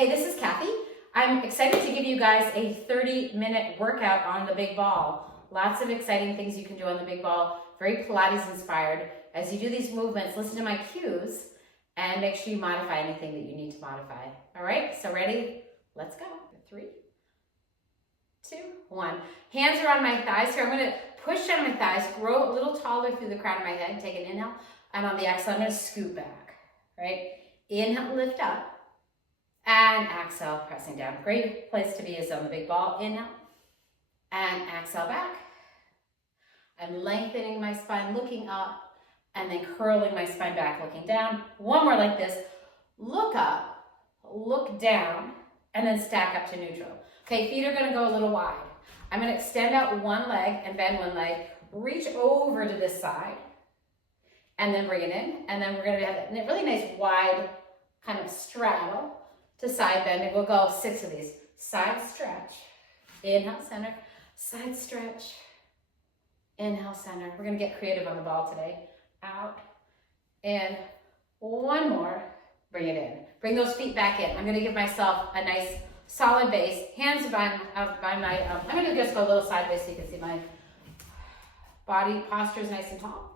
Hey, this is Kathy. I'm excited to give you guys a 30-minute workout on the big ball. Lots of exciting things you can do on the big ball, very Pilates inspired. As you do these movements, listen to my cues and make sure you modify anything that you need to modify. All right, so ready? Let's go. 3, 2, 1. Hands are on my thighs here. I'm gonna push on my thighs, grow a little taller through the crown of my head. Take an inhale, and on the exhale, I'm gonna scoot back, right? Inhale, lift up. And exhale, pressing down. Great place to be is on the big ball. Inhale and exhale back. I'm lengthening my spine, looking up, and then curling my spine back, looking down. One more like this. Look up, look down, and then stack up to neutral. Okay, feet are gonna go a little wide. I'm gonna extend out one leg and bend one leg. Reach over to this side, and then bring it in. And then we're gonna have a really nice wide kind of straddle to side bending. We'll go 6 of these. Side stretch, inhale, center, side stretch, inhale, center. We're gonna get creative on the ball today. Out, in, one more, bring it in. Bring those feet back in. I'm gonna give myself a nice solid base. Hands by my, I'm gonna just go a little sideways so you can see my body posture is nice and tall.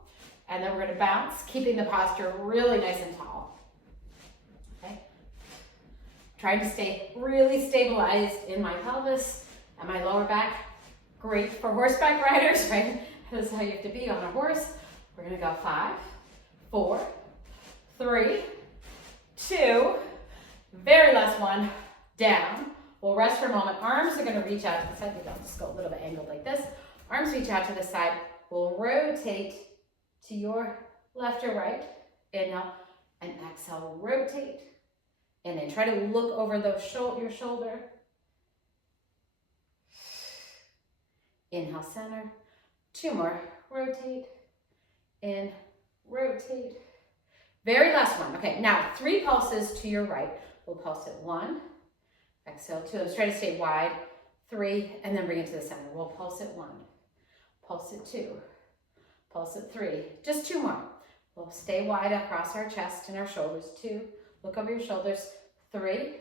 And then we're gonna bounce, keeping the posture really nice and tall. Trying to stay really stabilized in my pelvis and my lower back. Great for horseback riders, right? That's how you have to be on a horse. We're gonna go 5, 4, 3, 2, very last one, down. We'll rest for a moment. Arms are gonna reach out to the side. Maybe I'll just go a little bit angled like this. Arms reach out to the side. We'll rotate to your left or right. Inhale and exhale, rotate. And then try to look over your shoulder. Inhale, center. 2 more. Rotate. In, rotate. Very last one. Okay, now 3 pulses to your right. We'll pulse it 1. Exhale, 2. Let's try to stay wide. 3, and then bring it to the center. We'll pulse it 1. Pulse it 2. Pulse it 3. Just 2 more. We'll stay wide across our chest and our shoulders. 2. Look over your shoulders. 3,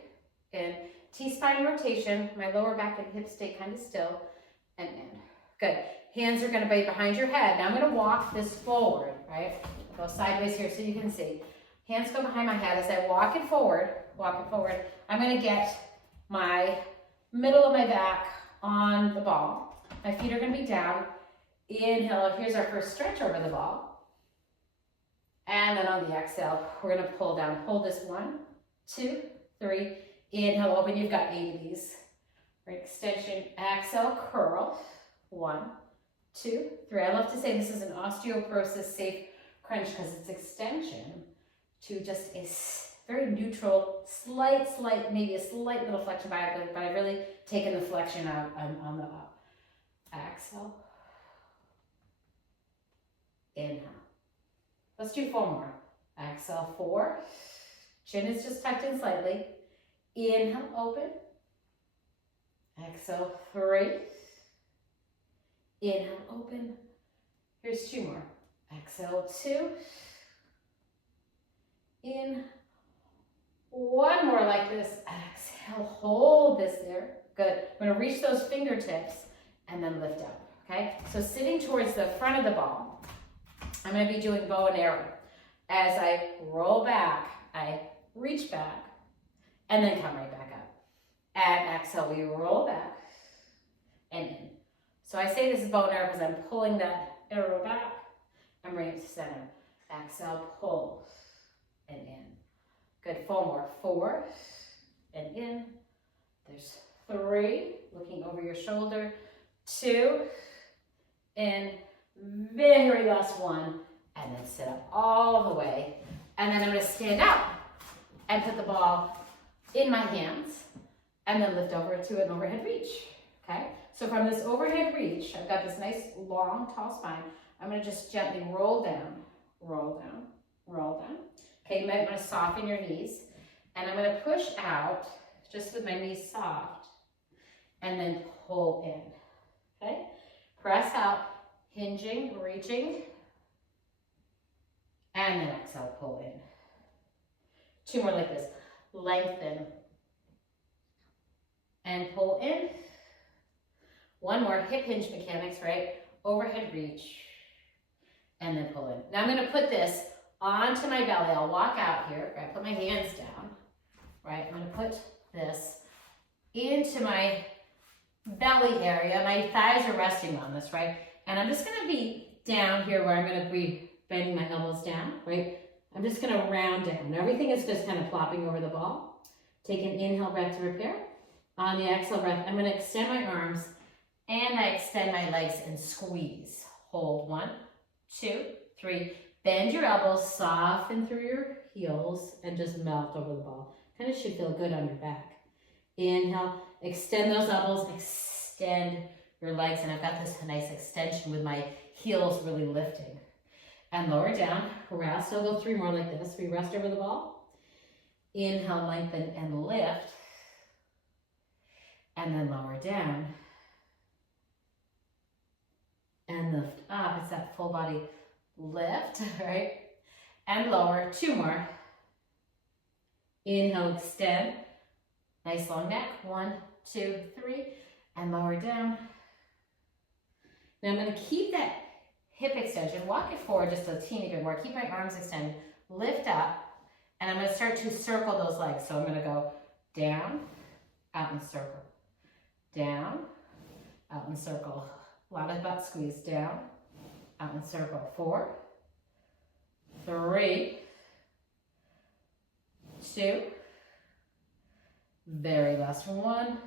in, T-spine rotation, my lower back and hips stay kind of still, and in. Good. Hands are gonna be behind your head. Now I'm gonna walk this forward, right? Go sideways here so you can see. Hands go behind my head. As I walk it forward, I'm gonna get my middle of my back on the ball. My feet are gonna be down. Inhale, here's our first stretch over the ball. And then on the exhale, we're gonna pull down. Hold this 1, 2, 3. Inhale, open. You've got 8 of these. Right, extension, exhale, curl. 1, 2, 3. I love to say this is an osteoporosis safe crunch because it's extension to just a very neutral, slight, maybe a slight little flexion by it, but I've really taken the flexion out on the up. Exhale. Inhale. Let's do 4 more. Exhale, 4. Chin is just tucked in slightly. Inhale, open. Exhale, 3. Inhale, open. Here's 2 more. Exhale, 2. In. 1 more like this. Exhale, hold this there. Good. I'm gonna reach those fingertips and then lift up, okay? So sitting towards the front of the ball, I'm gonna be doing bow and arrow. As I roll back, I reach back, and then come right back up. And exhale, we roll back and in. So I say this is bow and arrow because I'm pulling that arrow back. I'm bringing it to center. Exhale, pull, and in. Good, 4 more. 4, and in. There's 3, looking over your shoulder. 2, in. Very last one, and then sit up all the way. And then I'm gonna stand up and put the ball in my hands and then lift over to an overhead reach, okay? So from this overhead reach, I've got this nice, long, tall spine. I'm gonna just gently roll down, roll down, roll down. Okay, you might wanna soften your knees. And I'm gonna push out, just with my knees soft, and then pull in, okay? Press out, hinging, reaching, and then exhale, pull in. 2 more like this. Lengthen, and pull in. One more, hip hinge mechanics, right? Overhead reach, and then pull in. Now I'm gonna put this onto my belly. I'll walk out here, right? Put my hands down, right? I'm gonna put this into my belly area. My thighs are resting on this, right? And I'm just gonna be down here where I'm gonna be bending my elbows down, right? I'm just gonna round down. Everything is just kind of plopping over the ball. Take an inhale breath to prepare. On the exhale breath, I'm gonna extend my arms and I extend my legs and squeeze. Hold 1, 2, 3. Bend your elbows, soften through your heels, and just melt over the ball. Kind of should feel good on your back. Inhale, extend those elbows, extend your legs, and I've got this nice extension with my heels really lifting. And lower down, rest. So go 3 more like this. We rest over the ball. Inhale, lengthen and lift. And then lower down. And lift up. It's that full body lift, right? And lower. 2 more. Inhale, extend. Nice long neck. 1, 2, 3. And lower down. Now I'm going to keep that hip extension. Walk it forward just a teeny bit more. Keep my arms extended. Lift up. And I'm going to start to circle those legs. So I'm going to go down, out and circle. Down, out and circle. A lot of butt squeeze. Down, out and circle. 4, 3, 2, very last 1.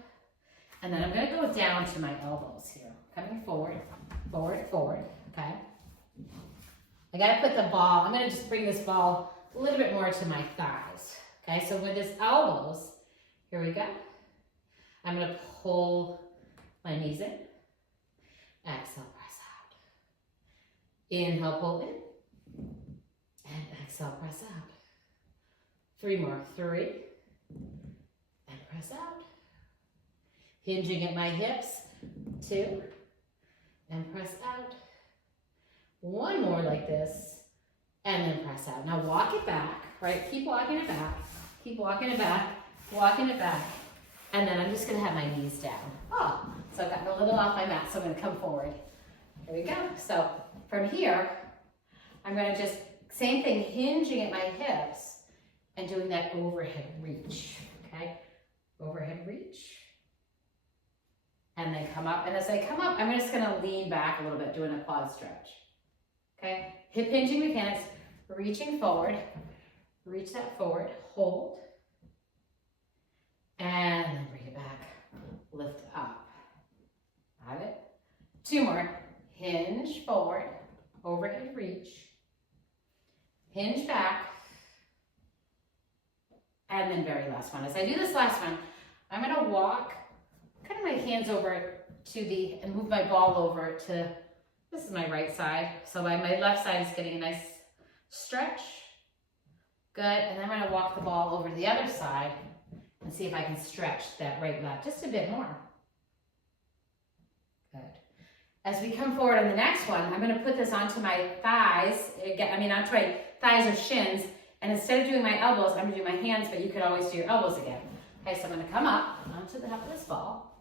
And then I'm going to go down to my elbows here. Coming forward, forward, forward. Okay. I got to put the ball, I'm going to just bring this ball a little bit more to my thighs. Okay, so with his elbows, here we go. I'm going to pull my knees in. Exhale, press out. Inhale, pull in. And exhale, press out. 3 more. 3. And press out. Hinging at my hips. 2. And press out. 1 more like this. And then press out. Now walk it back, right? Keep walking it back. Keep walking it back. Walking it back. And then I'm just going to have my knees down. Oh, so I've gotten a little off my mat, so I'm going to come forward. Here we go. So from here, I'm going to just, same thing, hinging at my hips and doing that overhead reach. Okay? Overhead reach. And then come up. And as I come up, I'm just going to lean back a little bit, doing a quad stretch. Okay? Hip hinging mechanics, reaching forward. Reach that forward. Hold. And then bring it back. Lift up. Got it? 2 more. Hinge forward. Overhead reach. Hinge back. And then very last one. As I do this last one, I'm going to walk kind of my hands over to the, and move my ball over to, this is my right side. So my left side is getting a nice stretch. Good. And then I'm going to walk the ball over to the other side and see if I can stretch that right leg just a bit more. Good. As we come forward on the next one, I'm going to put this onto my thighs, onto my thighs or shins, and instead of doing my elbows, I'm going to do my hands, but you could always do your elbows again. Okay, so I'm going to come up onto the top of this ball.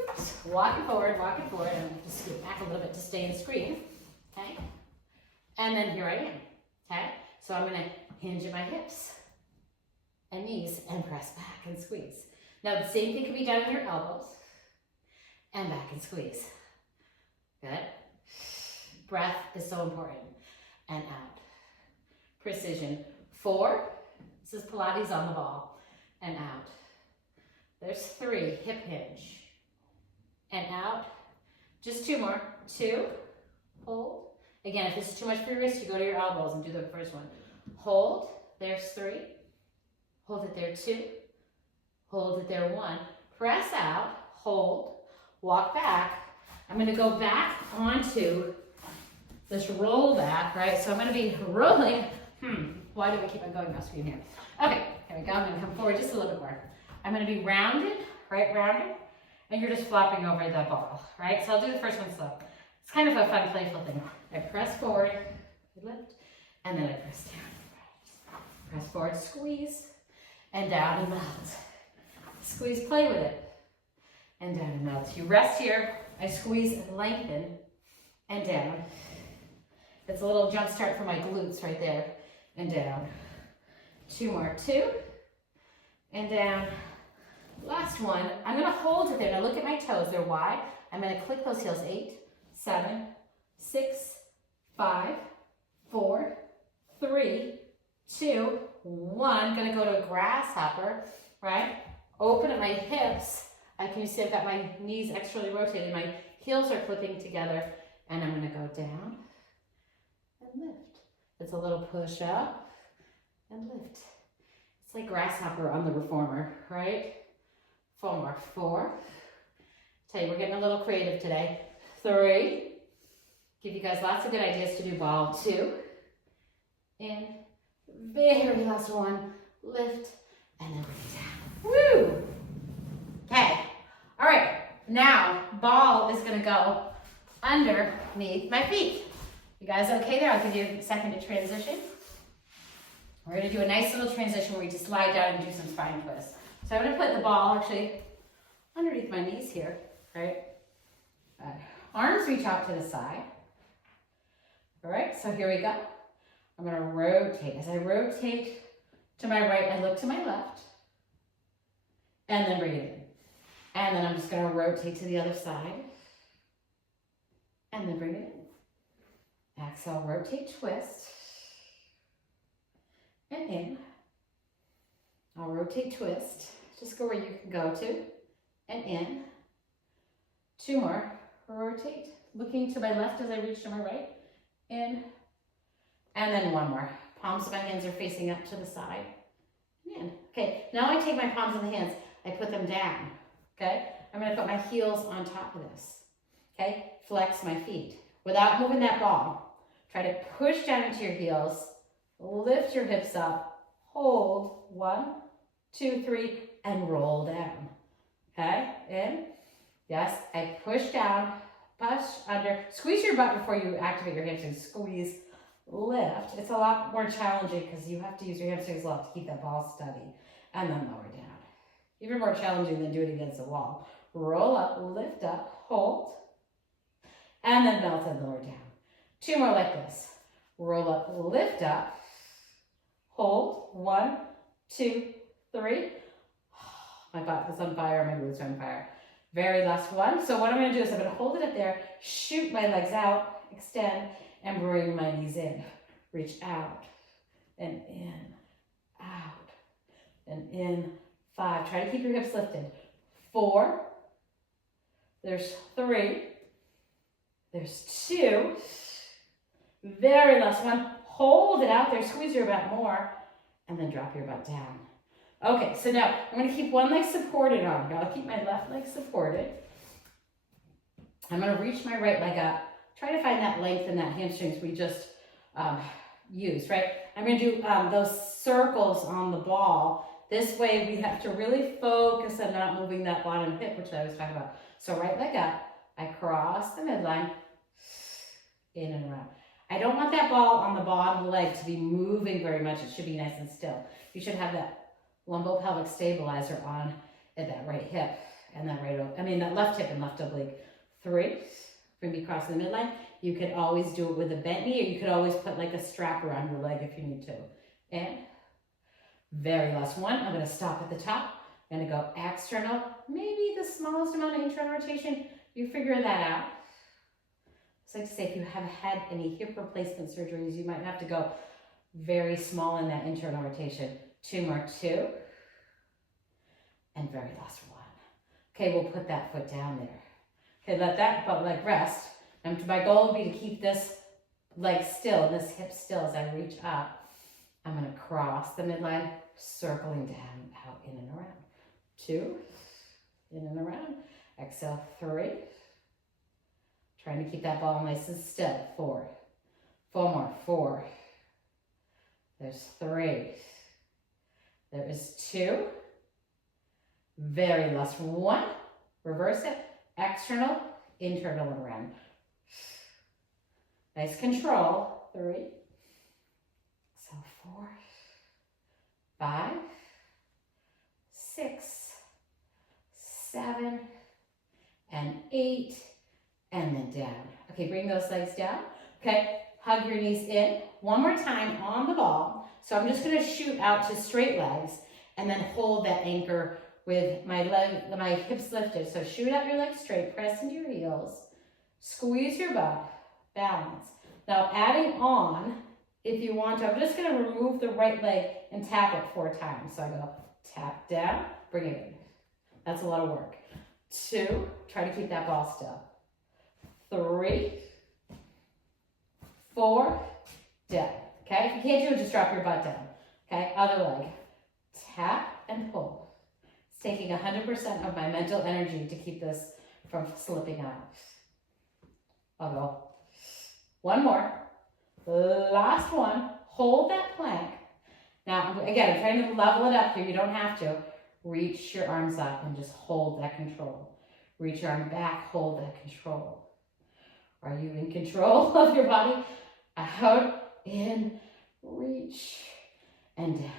Oops, walking forward, and I'm going to scoot back a little bit to stay in screen. Okay, and then here I am. Okay, so I'm going to hinge at my hips and knees and press back and squeeze. Now the same thing can be done in your elbows and back and squeeze. Good. Breath is so important. And out. Precision. 4. This is Pilates on the ball. And out. There's 3. Hip hinge. And out. Just 2 more. 2. Hold. Again, if this is too much for your wrist, you go to your elbows and do the first one. Hold. There's 3. Hold it there, 2. Hold it there, 1. Press out. Hold. Walk back. I'm going to go back onto this roll back, right? So I'm going to be rolling. Why do we keep on going off screen here? Okay, here we go. I'm going to come forward just a little bit more. I'm going to be rounded, right? Rounded. And you're just flopping over the ball, right? So I'll do the first one slow. It's kind of a fun, playful thing. I press forward, lift, and then I press down. Press forward, squeeze, and down and melt. Squeeze, play with it. and down and melt. You rest here. I squeeze and lengthen and down. It's a little jump start for my glutes right there and down. 2 more, 2 and down. Last one. I'm going to hold it there. Now look at my toes. They're wide. I'm going to click those heels. 8, 7, 6, 5, 4, 3, 2, 1. Going to go to a grasshopper, right? Open at my hips. I can see I've got my knees extrally rotated. My heels are clipping together. And I'm going to go down and lift. It's a little push up and lift. It's like grasshopper on the reformer, right? 4 more, 4. Tell you, we're getting a little creative today. 3. Give you guys lots of good ideas to do ball. 2. In. Very last one. Lift. And then bring it down. Woo! Okay. All right. Now, ball is going to go underneath my feet. You guys okay there? I'll give you a second to transition. We're going to do a nice little transition where we just lie down and do some spine twists. So I'm going to put the ball actually underneath my knees here, right? Arms reach out to the side. All right, so here we go. I'm going to rotate. As I rotate to my right, I look to my left. And then bring it in. And then I'm just going to rotate to the other side. And then bring it in. Exhale, rotate, twist. And in. I'll rotate, twist. Just go where you can go to. And in. 2 more. Rotate. Looking to my left as I reach to my right. In. And then 1 more. Palms of my hands are facing up to the side. In. Okay, now I take my palms of the hands. I put them down. Okay? I'm going to put my heels on top of this. Okay? Flex my feet. Without moving that ball. Try to push down into your heels. Lift your hips up. Hold. 1, 2, 3, and roll down. Okay? In. Yes, I push down, push under. Squeeze your butt before you activate your hamstrings. Squeeze, lift. It's a lot more challenging because you have to use your hamstrings a lot to keep that ball steady. And then lower down. Even more challenging than doing it against the wall. Roll up, lift up, hold. And then melt and lower down. 2 more like this. Roll up, lift up, hold. 1, 2, 3. My butt is on fire, my glutes are on fire. Very last one. So what I'm going to do is I'm going to hold it up there, shoot my legs out, extend, and bring my knees in. Reach out and in, out and in. 5. Try to keep your hips lifted. 4. There's 3. There's 2. Very last one. Hold it out there. Squeeze your butt more. And then drop your butt down. Okay, so now I'm going to keep one leg supported on here. I'll keep my left leg supported. I'm going to reach my right leg up. Try to find that length in that hamstrings we just used, right? I'm going to do those circles on the ball. This way we have to really focus on not moving that bottom hip, which I was talking about. So right leg up. I cross the midline. In and around. I don't want that ball on the bottom leg to be moving very much. It should be nice and still. You should have that lumbopelvic stabilizer on at that right hip and that that left hip and left oblique. 3. Bring me across the midline. You could always do it with a bent knee, or you could always put like a strap around your leg if you need to. And very last one. I'm going to stop at the top. I'm going to go external. Maybe the smallest amount of internal rotation. You figure that out. It's like to say if you have had any hip replacement surgeries, you might have to go very small in that internal rotation. 2 more, 2. And very last one. Okay, we'll put that foot down there. Okay, let that butt leg rest. And my goal would be to keep this leg still, this hip still as I reach up. I'm going to cross the midline, circling down, out, in and around. 2, in and around. Exhale, 3. Trying to keep that ball nice and still. 4. 4 more, 4. There's 3. There is 2. Very last one. Reverse it. External, internal, and around. Nice control. 3. So 4, 5, 6, 7, and 8, and then down. Okay, bring those legs down. Okay, hug your knees in. One more time on the ball. So I'm just gonna shoot out to straight legs and then hold that anchor with my hips lifted. So shoot out your legs straight, press into your heels, squeeze your butt, balance. Now adding on, if you want to, I'm just gonna remove the right leg and tap it 4 times. So I go tap down, bring it in. That's a lot of work. 2, try to keep that ball still. 3, 4, down. Okay, if you can't do it, just drop your butt down. Okay, other leg. Tap and pull. It's taking 100% of my mental energy to keep this from slipping out. I'll go. One more. Last one. Hold that plank. Now, again, I'm trying to level it up here. You don't have to. Reach your arms up and just hold that control. Reach your arm back, hold that control. Are you in control of your body? Out, in, reach, and down.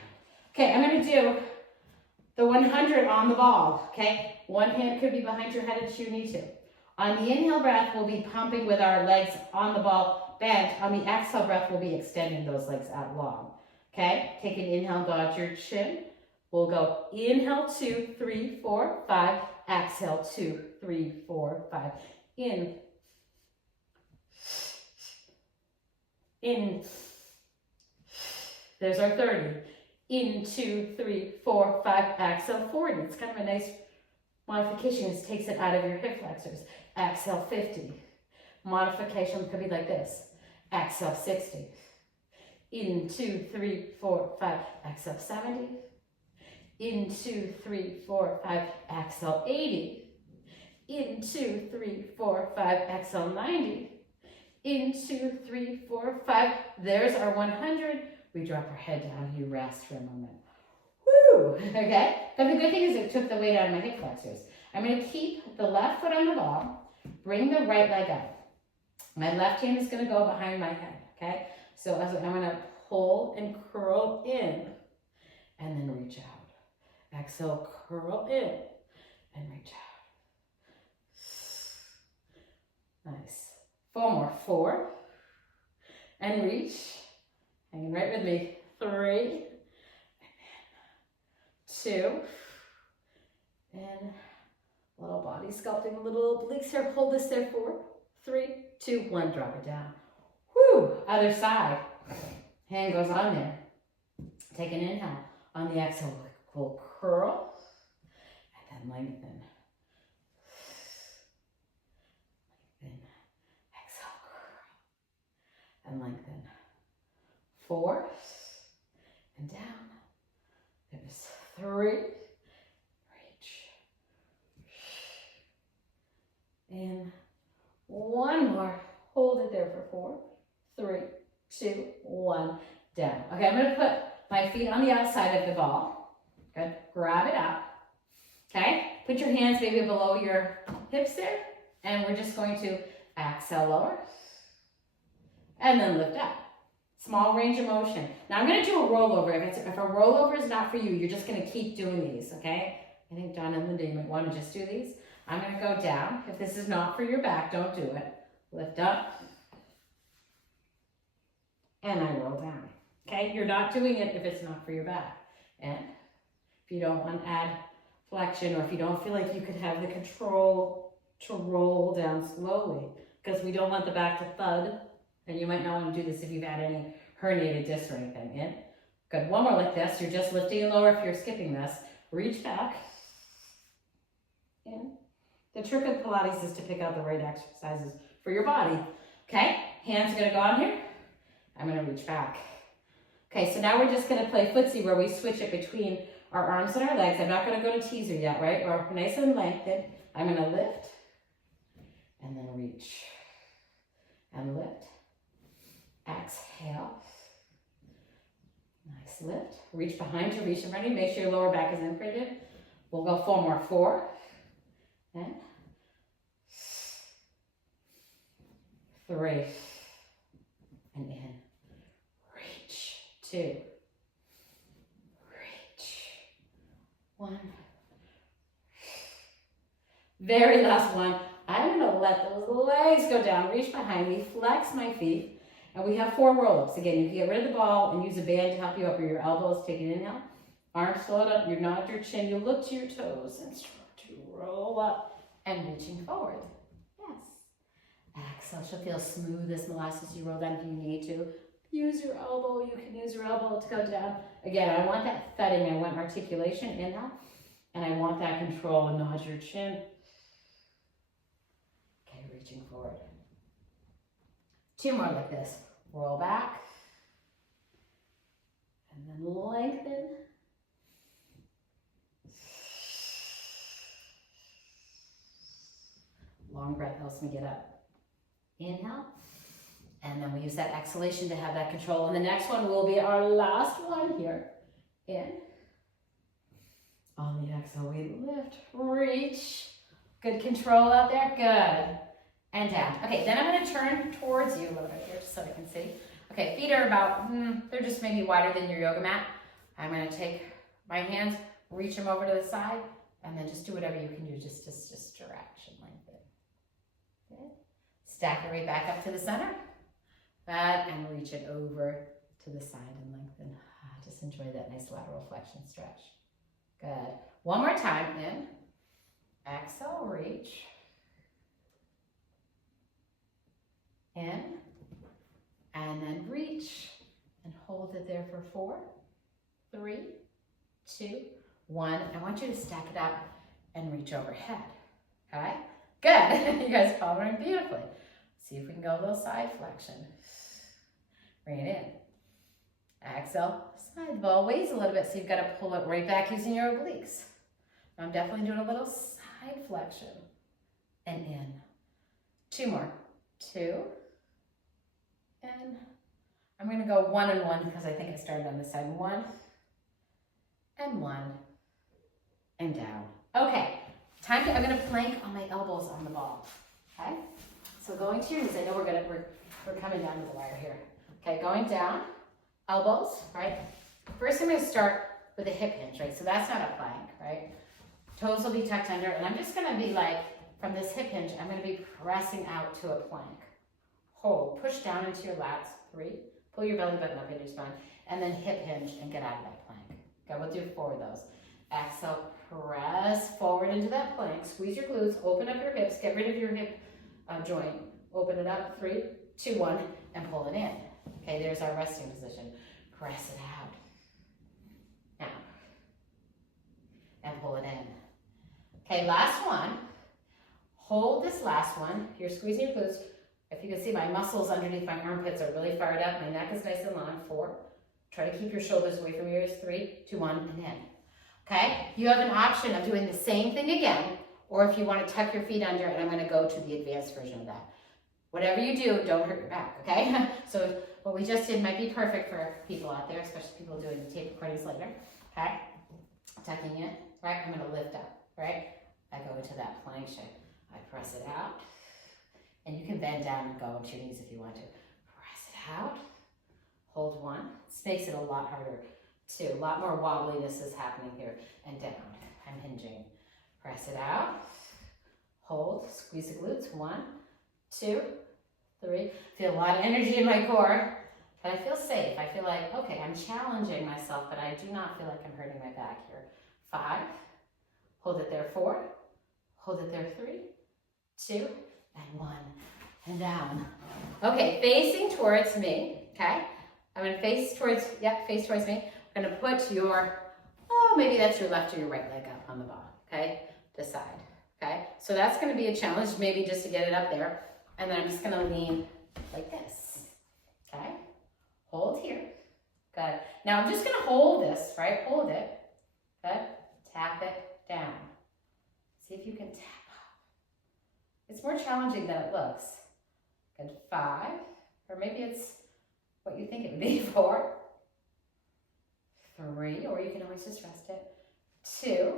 Okay, I'm gonna do the 100 on the ball, okay? One hand could be behind your head if you need to. On the inhale breath, we'll be pumping with our legs on the ball bent. On the exhale breath, we'll be extending those legs out long, okay? Take an inhale, dodge your chin. We'll go inhale, 2, 3, 4, 5. Exhale, 2, 3, 4, 5. In. In. There's our 30. In, 2, 3, 4, 5. Exhale, 40. It's kind of a nice modification. It takes it out of your hip flexors. Exhale, 50. Modification could be like this. Exhale, 60. In, 2, 3, 4, 5. Exhale, 70. In, 2, 3, 4, 5. Exhale, 80. In, 2, 3, 4, 5. Exhale, 90. In, 2, 3, 4, 5. There's our 100. We drop our head down. You rest for a moment. Woo! Okay? But the good thing is it took the weight out of my hip flexors. I'm going to keep the left foot on the ball. Bring the right leg up. My left hand is going to go behind my head. Okay? So I'm going to pull and curl in and then reach out. Exhale, curl in and reach out. Nice. 4 more. 4. And reach. Hanging right with me. 3. 2. And a little body sculpting, a little obliques here. Hold this there. 4, 3, 2, 1. Drop it down. Woo! Other side. Hand goes on there. Take an inhale. On the exhale, we'll curl and then lengthen. Lengthen. Exhale, curl and lengthen. 4 and down. There's 3. Reach. And 1 more. Hold it there for 4, 3, 2, 1. Down. Okay, I'm going to put my feet on the outside of the ball. Good. Grab it up. Okay. Put your hands maybe below your hips there. And we're just going to exhale lower. And then lift up. Small range of motion. Now I'm going to do a rollover. If a rollover is not for you, you're just going to keep doing these. Okay. I think John and Linda, you might want to just do these. I'm going to go down. If this is not for your back, don't do it. Lift up. And I roll down. Okay. You're not doing it if it's not for your back. And if you don't want to add flexion, or if you don't feel like you could have the control to roll down slowly, because we don't want the back to thud, and you might not want to do this if you've had any herniated discs or anything. In. Good. 1 more like this. You're just lifting and lower if you're skipping this. Reach back. In. The trick of Pilates is to pick out the right exercises for your body. Okay? Hands are going to go on here. I'm going to reach back. Okay, so now we're just going to play footsie where we switch it between our arms and our legs. I'm not going to go to teaser yet, right? We're nice and lengthened. I'm going to lift and then reach and lift. Exhale. Nice lift. Reach behind you, reach in front of you. Make sure your lower back is imprinted. We'll go 4 more. 4. And 3. And in. Reach. 2. Reach. 1. Very last one. I'm gonna let those legs go down, reach behind me, flex my feet, and we have 4 roll-ups. Again, you can get rid of the ball and use a band to help you over your elbows. Take an inhale. Arms float up, you nod your chin, you look to your toes and start to roll up and reaching forward. Yes. Exhale, she'll feel smooth as molasses. You roll down if you need to. Use your elbow, you can use your elbow to go down. Again, I want that thudding, I want articulation, inhale. And I want that control, and nod your chin. Okay, reaching forward. 2 more like this. Roll back. And then lengthen. Long breath helps me get up. Inhale. And then we use that exhalation to have that control. And the next one will be our last one here. In. On the exhale, we lift, reach. Good control out there, good. And down. Okay, then I'm gonna turn towards you a little bit here just so I can see. Okay, feet are about, they're just maybe wider than your yoga mat. I'm gonna take my hands, reach them over to the side, and then just do whatever you can do, just stretch and lengthen. Good. Stack your weight back up to the center. That, and reach it over to the side and lengthen. Just enjoy that nice lateral flexion stretch. Good. One more time, in. Exhale, reach. In. And then reach. And hold it there for 4, 3, 2, 1. I want you to stack it up and reach overhead. Okay? Good. You guys are following beautifully. See if we can go a little side flexion. Bring it in. Exhale, side ball weighs a little bit, so you've got to pull it right back using your obliques. I'm definitely doing a little side flexion. And in. 2 more. 2. And I'm going to go 1 and 1 because I think I started on this side. 1 and 1 and down. Okay, I'm going to plank on my elbows on the ball. Okay, so going to your knees. I know we're coming down to the wire here. Okay, going down, elbows, right? First I'm going to start with a hip hinge, right? So that's not a plank, right? Toes will be tucked under, and I'm just going to be like, from this hip hinge, I'm going to be pressing out to a plank. Hold, push down into your lats, 3. Pull your belly button up into your spine, and then hip hinge and get out of that plank. Okay, we'll do 4 of those. Exhale, press forward into that plank. Squeeze your glutes, open up your hips, get rid of your hip joint. Open it up, 3, 2, 1, and pull it in. Okay, there's our resting position. Press it out. Now. And pull it in. Okay, last one. Hold this last one. You're squeezing your glutes. If you can see, my muscles underneath my armpits are really fired up. My neck is nice and long. 4. Try to keep your shoulders away from your ears. 3, 2, 1, and in. Okay, you have an option of doing the same thing again, or if you want to tuck your feet under, and I'm going to go to the advanced version of that. Whatever you do, don't hurt your back, okay? So what we just did might be perfect for people out there, especially people doing the tape recordings later, okay? Tucking in, right? I'm going to lift up, right? I go into that plank shape. I press it out, and you can bend down and go into your knees if you want to. Press it out, hold 1. This makes it a lot harder. 2, a lot more wobbliness is happening here, and down. I'm hinging. Press it out, hold, squeeze the glutes. 1, 2, 3. Feel a lot of energy in my core, but I feel safe. I feel like, okay, I'm challenging myself, but I do not feel like I'm hurting my back here. 5, hold it there. 4, hold it there. 3, 2, and 1, and down. Okay, facing towards me, okay? I'm gonna face towards me. I'm gonna put your, maybe that's your left or your right leg up on the ball, okay? Decide, okay? So that's gonna be a challenge, maybe just to get it up there. And then I'm just gonna lean like this, okay? Hold here, good. Now I'm just gonna hold this, right? Hold it, good. Tap it down. See if you can tap up. It's more challenging than it looks. Good, 5, or maybe it's what you think it would be. 4, 3, or you can always just rest it. 2,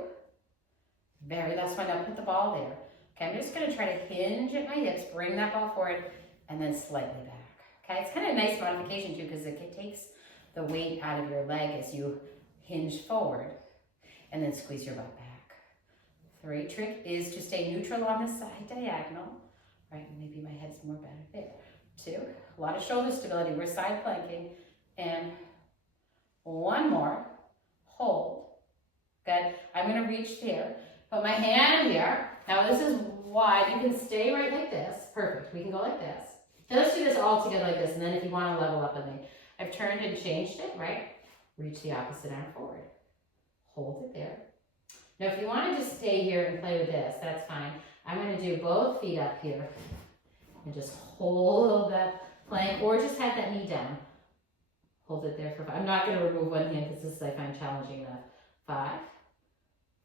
very last one. Now put the ball there. Okay, I'm just going to try to hinge at my hips, bring that ball forward, and then slightly back. Okay, it's kind of a nice modification too because it takes the weight out of your leg as you hinge forward, and then squeeze your butt back. 3. Trick is to stay neutral on this side diagonal. Right, maybe my head's more better there. 2. A lot of shoulder stability. We're side planking. And 1 more. Hold. Good. I'm going to reach there. Put my hand here. Now this is wide. You can stay right like this. Perfect. We can go like this. Now let's do this all together like this. And then if you want to level up with me, I've turned and changed it, right? Reach the opposite arm forward. Hold it there. Now if you want to just stay here and play with this, that's fine. I'm going to do both feet up here and just hold that plank, or just have that knee down. Hold it there for 5. I'm not going to remove one hand because this I find challenging enough. 5,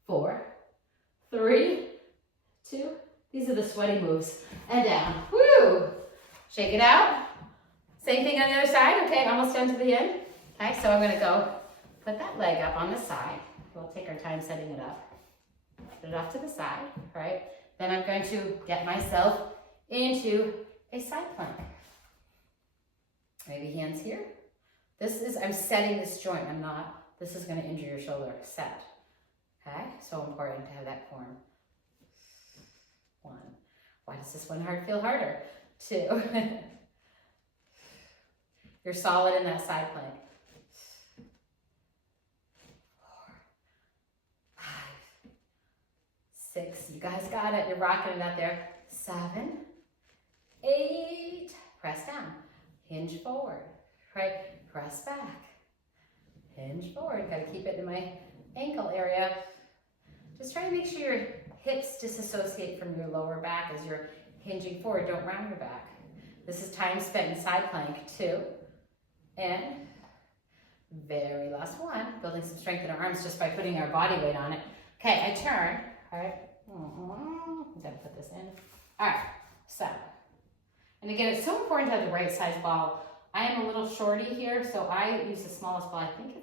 4, 3, 2. These are the sweaty moves. And down. Woo! Shake it out. Same thing on the other side. Okay, almost done to the end. Okay, so I'm going to go put that leg up on the side. We'll take our time setting it up. Put it off to the side, right? Then I'm going to get myself into a side plank. Maybe hands here. I'm setting this joint. This is going to injure your shoulder. Set. Okay, so important to have that form. 1. Why does this one feel harder? 2. You're solid in that side plank. 4, 5, 6. You guys got it. You're rocking it out there. 7, 8. Press down. Hinge forward. Right. Press back. Hinge forward. Got to keep it in my ankle area. Just try to make sure your hips disassociate from your lower back as you're hinging forward. Don't round your back. This is time spent in side plank. 2. And very last one. Building some strength in our arms just by putting our body weight on it. Okay, I turn. All right. I'm going to put this in. All right. So, and again, it's so important to have the right size ball. I am a little shorty here, so I use the smallest ball. I think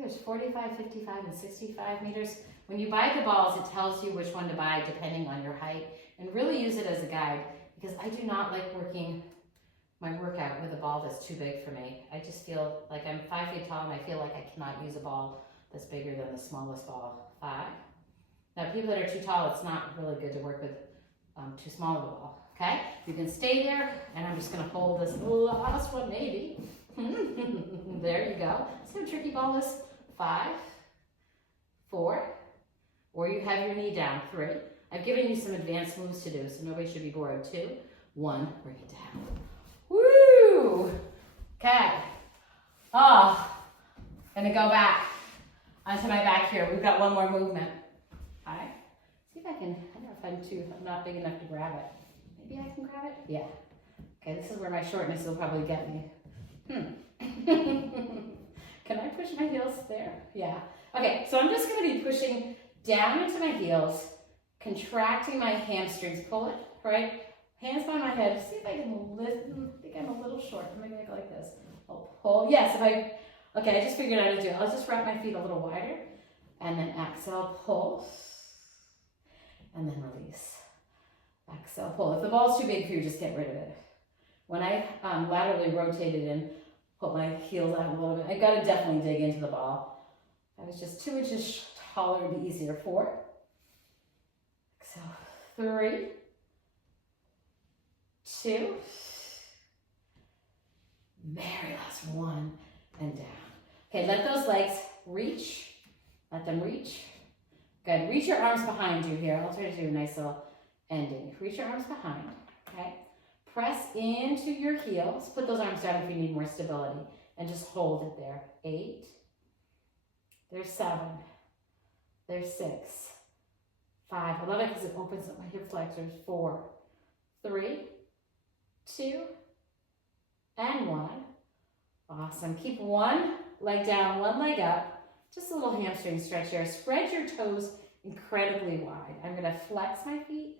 there's 45, 55, and 65 meters. When you buy the balls, it tells you which one to buy depending on your height, and really use it as a guide, because I do not like working my workout with a ball that's too big for me. I just feel like I'm 5 feet tall and I feel like I cannot use a ball that's bigger than the smallest ball. 5. Now people that are too tall, it's not really good to work with too small of a ball. Okay, you can stay there, and I'm just going to hold this last one, maybe. There you go. See how tricky ball is? 5, 4, or you have your knee down. 3. I've given you some advanced moves to do, so nobody should be bored. 2, 1, bring it down. Woo! Okay. Oh, gonna go back onto my back here. We've got one more movement. All right. See if I can. I don't know if I'm not big enough to grab it. Maybe I can grab it? Yeah. Okay, this is where my shortness will probably get me. Can I push my heels there? Yeah. Okay, so I'm just going to be pushing down into my heels, contracting my hamstrings. Pull it, right? Hands by my head. See if I can lift. I think I'm a little short. Maybe I go like this. I'll pull. Yes, okay, I just figured out how to do it. I'll just wrap my feet a little wider, and then exhale, pull, and then release. Exhale, pull. If the ball's too big for you, just get rid of it. When I laterally rotated and put my heels out a little bit, I got to definitely dig into the ball. I was just 2 inches taller, it'd be easier. 4. Exhale. 3, 2. Very last 1, and down. Okay, let those legs reach. Let them reach. Good. Reach your arms behind you here. I'll try to do a nice little ending. Reach your arms behind, okay? Press into your heels. Put those arms down if you need more stability. And just hold it there. 8. There's 7. There's 6. 5. I love it because it opens up my hip flexors. 4. 3. 2. And 1. Awesome. Keep one leg down, one leg up. Just a little hamstring stretch here. Spread your toes incredibly wide. I'm going to flex my feet,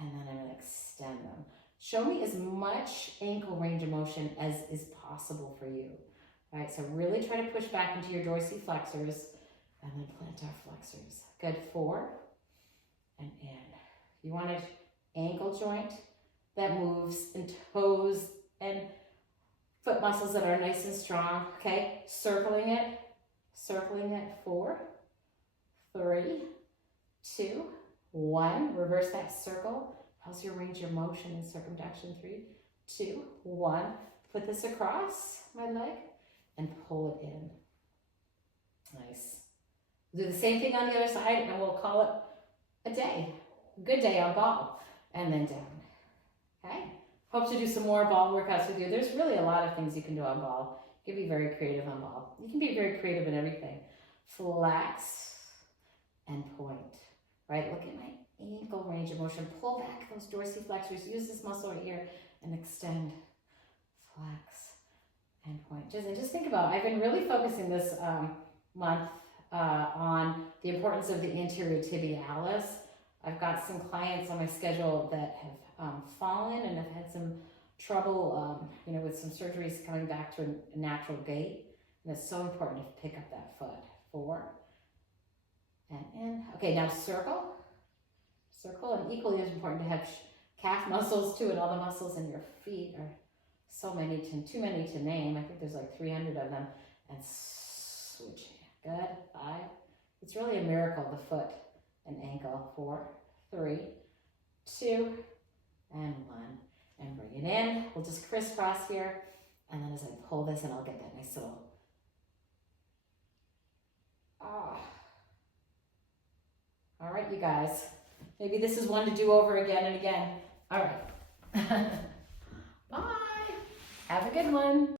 and then I'm going to extend them. Show me as much ankle range of motion as is possible for you. All right, so really try to push back into your dorsiflexors and then plantar flexors. Good. 4 and in. You want an ankle joint that moves, and toes and foot muscles that are nice and strong. Okay, circling it. 4, 3, 2, 1. Reverse that circle. How's your range of motion in circumduction? 3, 2, 1. Put this across my leg and pull it in. Nice. Do the same thing on the other side and we'll call it a day. Good day on ball. And then down. Okay? Hope to do some more ball workouts with you. There's really a lot of things you can do on ball. You can be very creative on ball. You can be very creative in everything. Flex and point. Right? Look at my ankle range of motion. Pull back those dorsiflexors. Use this muscle right here and extend. Flex and point. Just think about it. I've been really focusing this month on the importance of the anterior tibialis. I've got some clients on my schedule that have fallen and have had some trouble, with some surgeries coming back to a natural gait. And it's so important to pick up that foot. 4 and in. Okay, now circle. Circle, and equally as important to have calf muscles too, and all the muscles in your feet are too many to name. I think there's like 300 of them. And switching. Good. 5. It's really a miracle, the foot and ankle. 4, 3, 2, and 1. And bring it in. We'll just crisscross here. And then as I pull this, and I'll get that nice little All right, you guys. Maybe this is one to do over again and again. All right. Bye. Have a good one.